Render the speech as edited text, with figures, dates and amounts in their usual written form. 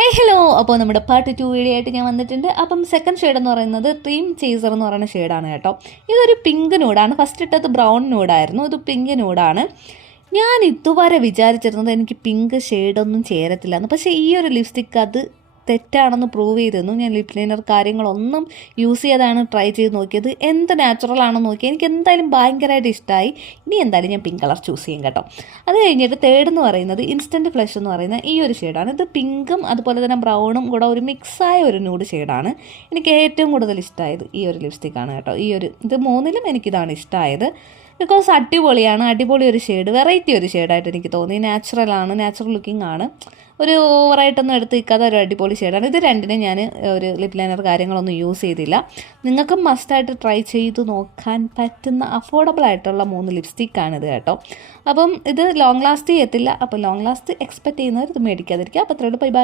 Hello അപ്പോൾ നമ്മുടെ part 2 video ആയിട്ട് ഞാൻ വന്നിട്ടുണ്ട്. അപ്പം സെക്കൻഡ് ഷെയ്ഡ് എന്ന് പറയുന്നത് ഡ്രീം ചേസർ എന്ന് പറയുന്ന ഷെയ്ഡാണ് കേട്ടോ. ഇതൊരു പിങ്ക് നൂഡാണ്. ഫസ്റ്റ് ഇട്ടത് ബ്രൗൺ നൂഡായിരുന്നു, ഇത് പിങ്ക് നൂഡാണ്. ഞാൻ ഇതുവരെ വിചാരിച്ചിരുന്നത് എനിക്ക് പിങ്ക് ഷെയ്ഡൊന്നും ചേരത്തില്ലെന്ന്, പക്ഷേ ഈ ഒരു ലിപ്സ്റ്റിക്ക് അത് തെറ്റാണെന്ന് പ്രൂവ് ചെയ്തിരുന്നു. ഞാൻ ലിപ് ലൈനർ കാര്യങ്ങളൊന്നും യൂസ് ചെയ്താണ് ട്രൈ ചെയ്ത് നോക്കിയത്. എന്ത് നാച്ചുറൽ ആണെന്ന് നോക്കി എനിക്ക് എന്തായാലും ഭയങ്കരമായിട്ട് ഇഷ്ടമായി. ഇനി എന്തായാലും ഞാൻ പിങ്ക് കളർ ചൂസ് ചെയ്യും കേട്ടോ. അത് കഴിഞ്ഞിട്ട് തേർഡ് എന്ന് പറയുന്നത് ഇൻസ്റ്റൻറ്റ് ഫ്ലഷ് എന്ന് പറയുന്ന ഈ ഒരു ഷെയ്ഡാണ്. ഇത് പിങ്കും അതുപോലെ തന്നെ ബ്രൗണും കൂടെ ഒരു മിക്സായ ഒരു ന്യൂഡ് ഷെയ്ഡാണ്. എനിക്ക് ഏറ്റവും കൂടുതൽ ഇഷ്ടമായത് ഈ ഒരു ലിപ്സ്റ്റിക്കാണ് കേട്ടോ. ഇത് മൂന്നിലും എനിക്കിതാണ് ഇഷ്ടമായത്. ബിക്കോസ് അടിപൊളി ഒരു ഷെയ്ഡ്, വെറൈറ്റി ഒരു ഷെയ്ഡായിട്ട് എനിക്ക് തോന്നി. നാച്ചുറൽ ലുക്കിംഗ് ആണ്. ഒരു ഓവറായിട്ടൊന്നും എടുത്ത് നിൽക്കാതെ ഒരു അടിപൊളി ഷെയ്ഡാണ്. ഇത് രണ്ടിനും ഞാൻ ഒരു ലിപ് ലൈനർ കാര്യങ്ങളൊന്നും യൂസ് ചെയ്തില്ല. നിങ്ങൾക്ക് മസ്റ്റായിട്ട് ട്രൈ ചെയ്ത് നോക്കാൻ പറ്റുന്ന അഫോർഡബിൾ ആയിട്ടുള്ള 3 ലിപ്സ്റ്റിക്കാണിത് കേട്ടോ. അപ്പം ഇത് ലോങ് ലാസ്റ്റ് ചെയ്യത്തില്ല. അപ്പോൾ ലോങ് ലാസ്റ്റ് എക്സ്പെക്റ്റ് ചെയ്യുന്നവർ ഇത് മേടിക്കാതിരിക്കുക. അപ്പോൾ അത്രയോട് ബൈ ബൈ.